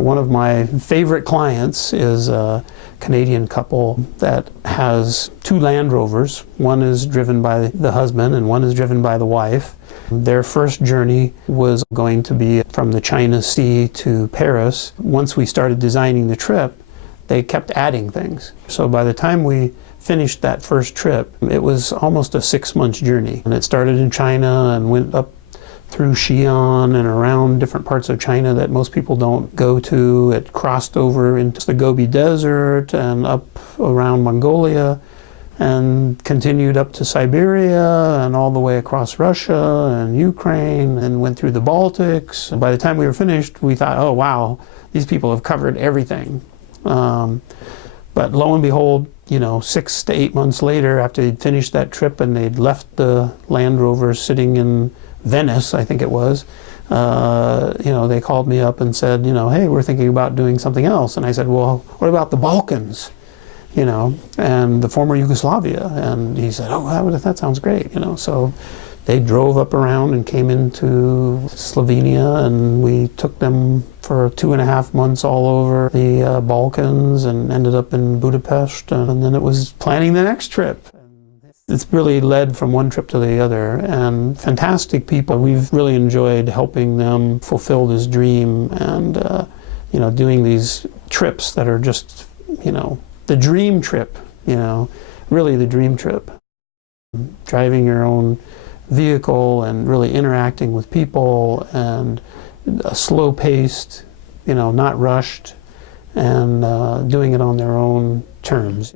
One of my favorite clients is a Canadian couple that has 2 Land Rovers. One is driven by the husband and one is driven by the wife. Their first journey was going to be from the China Sea to Paris. Once we started designing the trip, they kept adding things. So by the time we finished that first trip, it was almost a 6-month journey. And it started in China and went up through Xian and around different parts of China that most people don't go to. It crossed over into the Gobi Desert and up around Mongolia and continued up to Siberia and all the way across Russia and Ukraine and went through the Baltics. And by the time we were finished, we thought, oh wow, these people have covered everything. But lo and behold, 6 to 8 months later, after they'd finished that trip and they'd left the Land Rovers sitting in Venice, I think it was, they called me up and said, hey, we're thinking about doing something else. And I said, well, what about the Balkans, and the former Yugoslavia? And he said, oh, that sounds great, So they drove up around and came into Slovenia, and we took them for 2.5 months all over the Balkans and ended up in Budapest. And then it was planning the next trip. It's really led from one trip to the other, and fantastic people. We've really enjoyed helping them fulfill this dream and, doing these trips that are just, the dream trip, really the dream trip. Driving your own vehicle and really interacting with people and slow-paced, not rushed, and doing it on their own terms,